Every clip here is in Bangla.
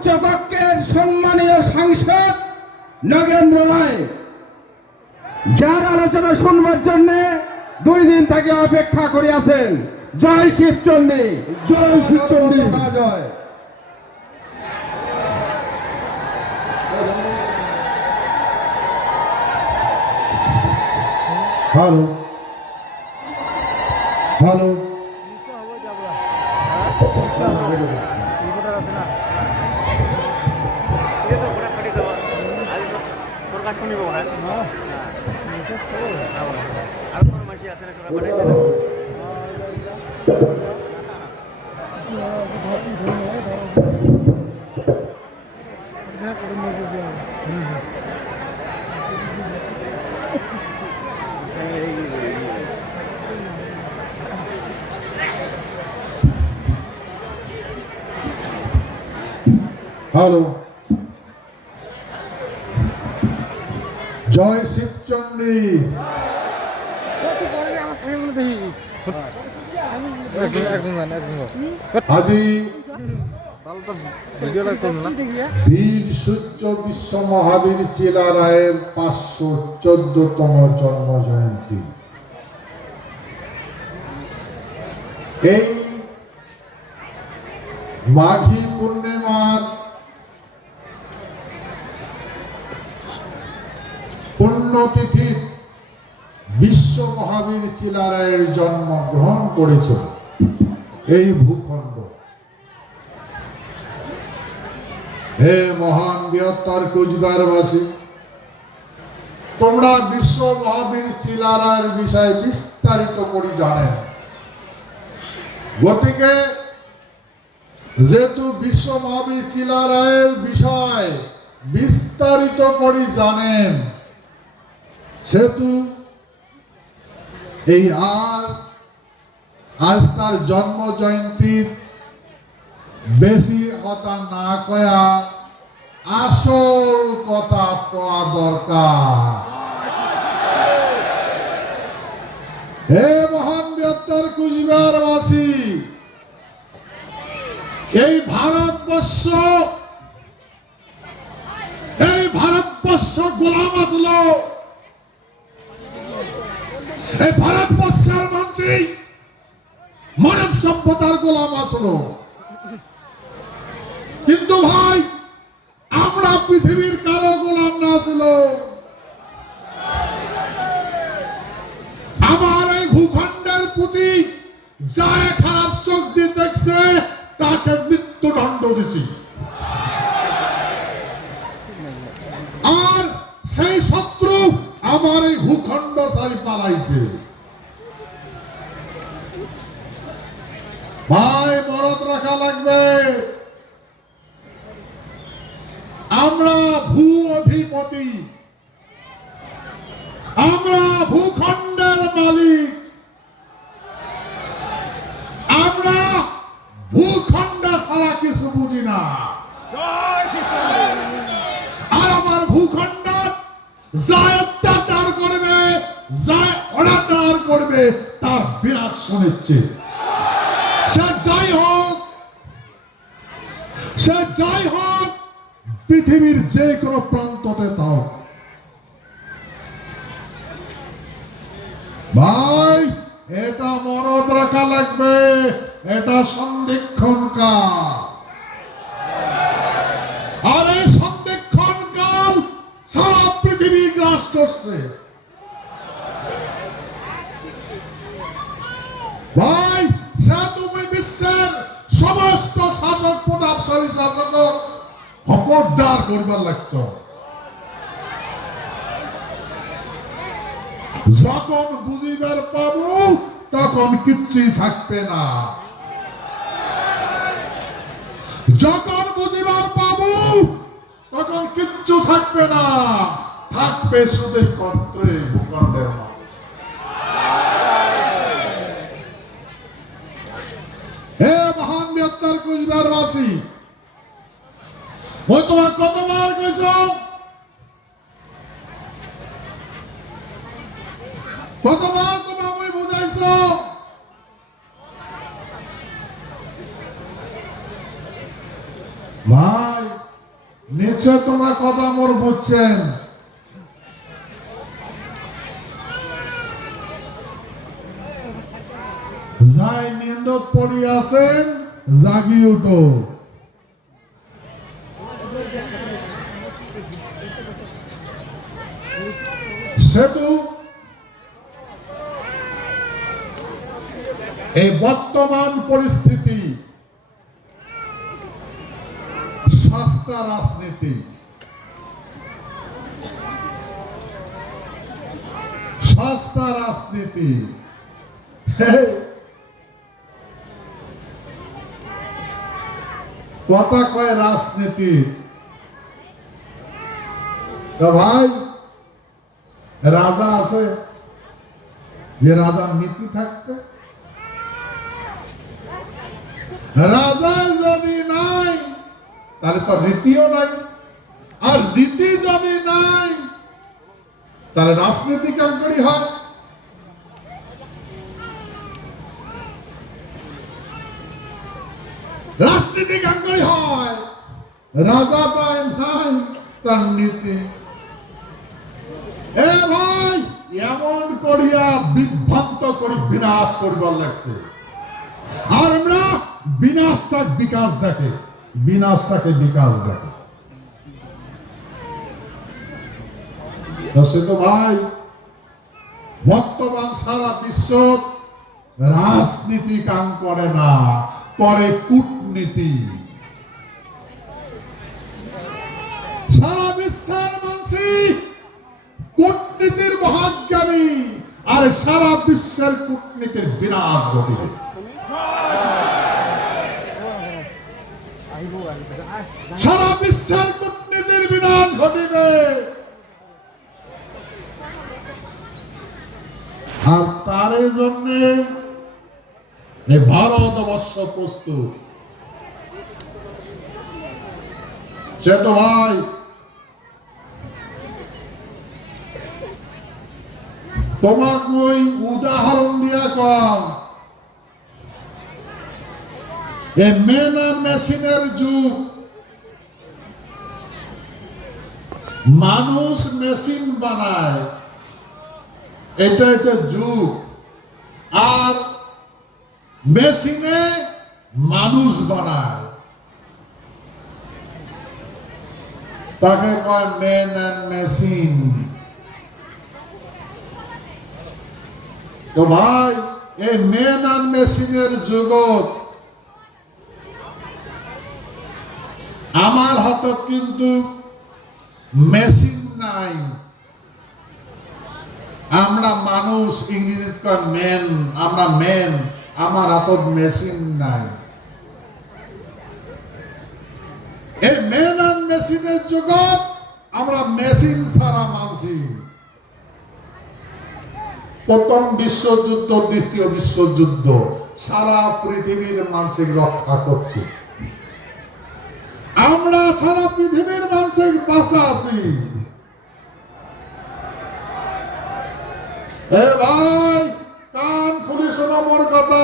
উচ্চকক্ষের সম্মানীয় সাংসদ নগেন্দ্র রায়, যার আলোচনা শুনবার জন্য 2 দিন থেকে অপেক্ষা করে আছেন। জয় শিবচণ্ডী, জয় শিবচণ্ডী, জয়। হ্যালো হ্যালো হ্যালো জয় শিবচণ্ডী। আজি বীর সূর্য বিশ্ব মহাবীর চিলা রায়ের 514তম জন্ম জয়ন্তী। এই মাঘী পূর্ণিমার পুণ্যতিথি বিশ্ব মহাবীর চিলা রায়ের জন্মগ্রহণ করেছিল এই ভূখণ্ড। হে মহান বৃহত্তর কুচবিহারবাসী, তোমরা বিশ্ব মহাবীর চিলা রায়ের বিষয়ে বিস্তারিত করে জানেন। গতিকে যেহেতু বিশ্ব মহাবীর চিলা রায়ের বিষয় বিস্তারিত করে জানেন, সেহেতু এই আজ তার জন্ম জয়ন্তীর বেশি কথা না কয়া আসল কথা কয়া দরকার। হে মহান বৃহত্তর কুচবিহারবাসী, এই ভারতবর্ষ গোলাম আসলো। এই ভারতবর্ষের মানুষই মানব সভ্যতার গোলাম আসলো। কিন্তু ভাই, আমরা পৃথিবীর কারো গোলাম না ছিল। আমার এই ভূখণ্ডের প্রতি যা খারাপ চোখ দিয়ে দেখছে তাকে মৃত্যুদণ্ড দিছি। আর সেই শত্রু আমার এই ভূখণ্ড সারি পালাইছে। ভাই, মরদ রাখা লাগবে। আমরা ভূ অধিপতি, আমরা ভূখণ্ডের মালিক, আমরা ভূখণ্ড ছাড়া কিছু বুঝি না। আর আমার ভূখণ্ড যায় অত্যাচার করবে, যায় অনাচার করবে, তার বিনাশ শুনেছে। সে যাই হোক পৃথিবীর যে কোনো প্রান্ততে তাও। ভাই, এটা মনত রাখা লাগবে। এটা সন্ধিক্ষণ কাল। আর এই সন্ধিক্ষণ কাল সারা পৃথিবী গ্রাস করছে। ভাই, সে তুমি বিশ্বের সমস্ত শাসক প্রতাপশালী শাসক খবরদার করবার লাগছ। যখন বুঝিবার পাবো তখন কিচ্ছুই থাকবে না। যখন বুঝিবার পাবো তখন কিচ্ছু থাকবে না, থাকবে শুধু কন্ত্রে ভূখণ্ডের। হে মহান বৃহত্তর কুচবিহারবাসী, ওই তোমার কতবার কইছ, কতবার তোমাকে বুঝাইছ। ভাই, নিশ্চয় তোমরা কথা মোর বুঝছেন। যাই নিন্দক পড়ি আছেন জাগি উঠো। সেতু এই বর্তমান পরিস্থিতি সস্তা রাজনীতি, সস্তা রাজনীতি। কথা কয় রাজনীতি। তো ভাই রাজা আছে, যে রাজার নীতি থাকবে। রাজা যদি নাই তাহলে তো রীতিও নাই, আর রীতি যদি নাই তাহলে রাজনীতি কেমন করি হয়? রাজনীতি কেমন করি হয়? রাজা পায় নাই তার নীতি। এ ভাই এমন করিয়া বিভ্রান্ত করি বিনাশ করিবার লাগছে। আর আমরা বিনাশটা বিকাশ দেখে, বিনাশটাকে বিকাশ দেখে। তো ভাই বর্তমান সারা বিশ্ব রাজনীতি কাম করে না, করে কূটনীতি। সারা বিশ্বের মানুষই কূটনীতির মহাজ্ঞানী, আর সারা বিশ্বের কূটনীতির বিনাশ ঘটিবে। সারা বিশ্বের কূটনীতির বিনাশ ঘটিবে। আর তার জন্য ভারতবর্ষ প্রস্তুত। সে তো ভাই তোমাকে ওই উদাহরণ দিয়া কম, এই মেন আর মেশিনের যুগ। মানুষ মেশিন বানায়, এটা হচ্ছে যুগ। আর মেশিনে মানুষ বানায়, তাকে কয় মেন অ্যান্ড মেশিন। তো ভাই এই মেন আর মেশিনের জগৎ আমার হাতে কিন্তু মেশিন নাই। আমরা মানুষ, ইংরেজিতে কয় মেন, আমরা মেন, আমার হাতত মেশিন নাই। এই মেন আর মেশিনের জগৎ আমরা মেশিন ছাড়া মানছি। প্রথম বিশ্বযুদ্ধ, দ্বিতীয় বিশ্বযুদ্ধ সারা পৃথিবীর মানুষকে রক্ষা করছে। আমরা সারা পৃথিবীর মানুষের বাঁচা আছি। এ ভাই কান খুলে শোনো মোর কথা।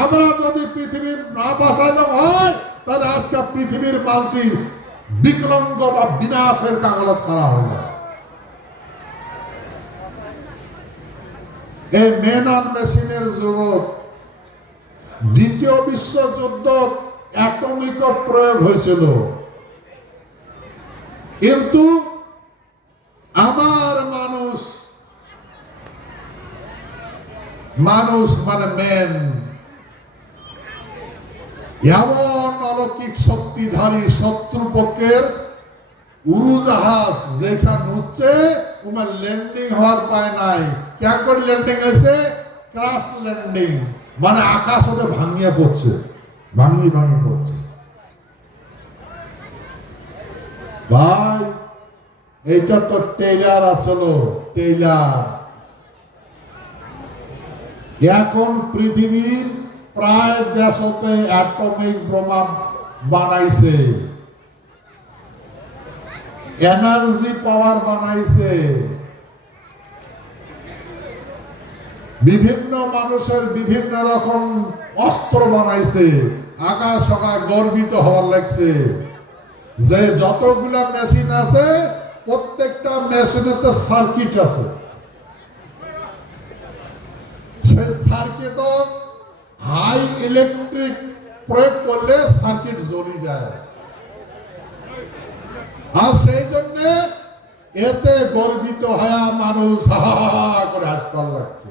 আমরা যদি পৃথিবীর না বাঁচাইলে হয়, তাহলে আজকে পৃথিবীর মানুষের বিকলঙ্গ বা বিনাশের কাঙালত করা হলো। এই মেন আর মেশিনের জগৎ দ্বিতীয় বিশ্বযুদ্ধ অ্যাটমিক প্রয়োগ হয়েছিল, কিন্তু আমার মানুষ মানে মেন এমন অলৌকিক শক্তিধারী শত্রুপক্ষের উড়োজাহাজ যেখানে হচ্ছে ওখানে ল্যান্ডিং হওয়ার পায় নাই। কেন করে ল্যান্ডিং হয়েছে? ক্রাশ ল্যান্ডিং, মানে আকাশ ওদের ভাঙিয়ে পড়ছে, ভাঙিয়ে পড়ছে। ভাই এইটা তো টেইলার আসলো, টেইলার। এখন পৃথিবীর প্রায় দেশতে অ্যাটমিক বোমা বানাইছে, এনার্জি পাওয়ার বানাইছে, বিভিন্ন মানুষের বিভিন্ন রকম অস্ত্র বানাইছে। আকাশ সকাল গর্বিত হওয়ার লাগছে যে যতগুলা মেশিন আছে প্রত্যেকটা মেশিনেতে সার্কিট আছে। সেই সার্কিট হাই ইলেকট্রিক প্রয়োগ করলে সার্কিট জ্বলি যায়। আর সেই জন্য এতে গর্বিত হয়ে মানুষ হা হা হা করে হাসপাতাল লাগছে।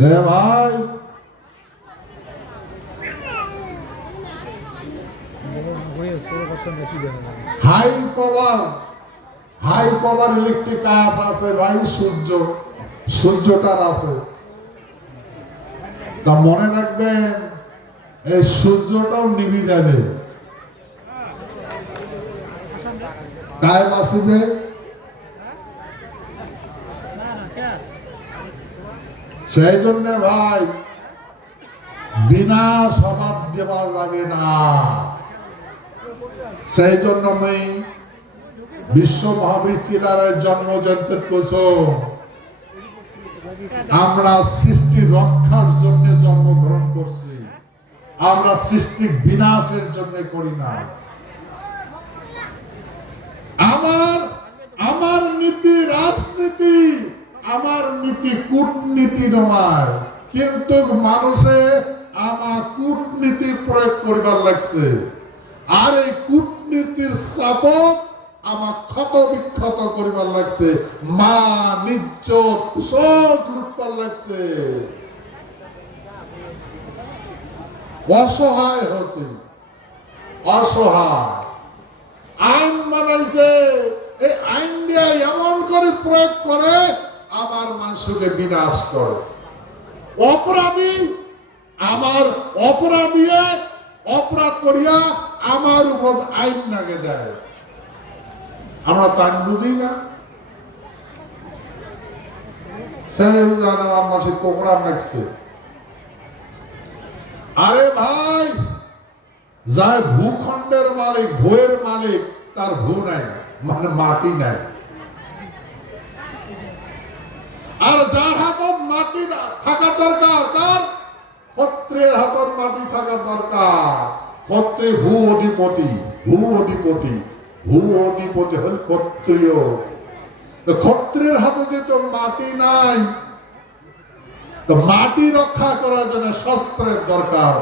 রে ভাই, হাই পাওয়ার ইলেকট্রিক আয়াত আছে ভাই, সূর্যটার আছে। তা মনে রাখবেন এই সূর্যটাও নিভে যাবে, কায় বাঁচিবে? সেই জন্য ভাই বিনা স্বভাব দেওয়া যাবে না। সেই জন্য আমি বিশ্ব মহাবীর চিলারের জন্মজয়ন্তী কুসুম আমরা সৃষ্টি রক্ষার জন্য জন্মগ্রহণ করছি, আমরা সৃষ্টি বিনাশের জন্য করি না। আমার নীতি রাজনীতি, আমার নীতি কূটনীতি নয়, কিন্তু মানুষে আমার কূটনীতি প্রয়োগ করবার লাগছে। আর এই কূটনীতির চাপক আমার ক্ষত বিক্ষত করিবার লাগছে, মা নিজ সব লুটবার লাগছে, অসহায় হচ্ছে, অসহায়। আইন বানাইছে, এই আইন দিয়ে এমন করে প্রয়োগ করে আমার মানুষকে বিনাশ করে। অপরাধী আমার অপরাধ করিয়া আমার উপর আইন নাগে দেয়, আমরা তা বুঝি না। সেই জানে আমার মাসে কোকড়া নাকছে। আরে ভাই, যার ভূখণ্ডের মালিক, ভূয়ের মালিক, তার ভূ নাই, মানে মাটি নাই। আর যার হাতত মাটি থাকা দরকার, তার ক্ষত্রিয়ের হাতত মাটি থাকা দরকার। ক্ষত্রিয় ভূ অধিপতি হল ক্ষত্রিয়। ক্ষত্রিয়ের হাতে যেহেতু মাটি নাই, তো মাটি রক্ষা করার জন্য শস্ত্রের দরকার,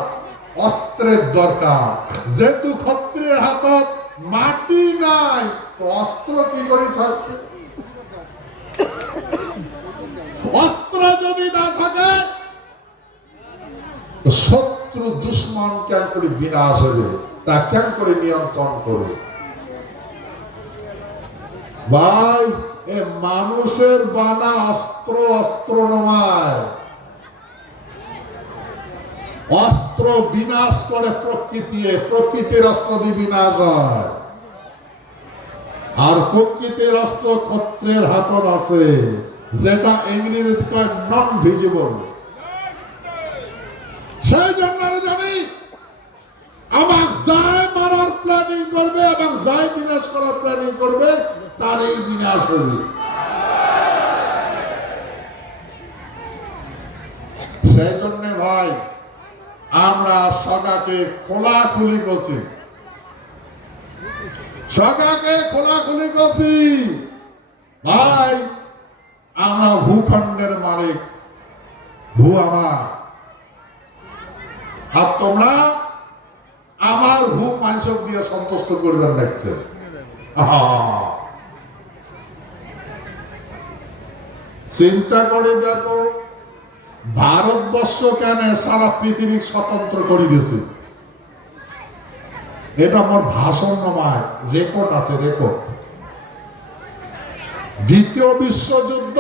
অস্ত্রের দরকার। যেহেতু ক্ষত্রিয়ের হাতত মাটি নাই, তো অস্ত্র কি করে থাকবে? অস্ত্র যদি না থাকে, তো শত্রু দুশ্মন কেন করে বিনাশ হবে, তা কেন করে নিয়ন্ত্রণ করবে? ভাই, এ মানুষের বানা অস্ত্র নয়। অস্ত্র বিনাশ করে প্রকৃতির অস্ত্র দিয়ে বিনাশ হয়। আর প্রকৃতির অস্ত্র ক্ষত্রিয়ের হাতত আছে, যেটা ইংরেজিতে কয় নন ভিজিবল। সেই জন্য জানি আমার যাই মারার প্ল্যানিং করবে এবং যাই বিনাশ করার প্ল্যানিং করবে, তার এই বিনাশ হবে। সেই জন্য ভাই আমরা সগাকে খোলাখুলি করছি, ভাই আমরা ভূখণ্ডের মালিক, ভূ আমার। আর তোমরা আমার ভূ মানসক দিয়ে সন্তুষ্ট করবেন লাগছে। চিন্তা করে দেখো, ভারতবর্ষ কেন সারা পৃথিবী স্বতন্ত্র করে দিয়েছে? এটা আমার ভাষণ নয়, রেকর্ড আছে, রেকর্ড। দ্বিতীয় বিশ্বযুদ্ধ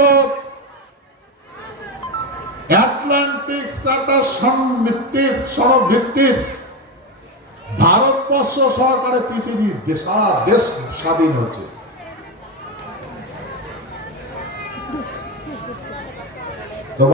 আটলান্টিক চার্টার সনদ ভিত্তিক ভারতবর্ষ সহকারে পৃথিবীর সারা দেশ স্বাধীন হয়েছে।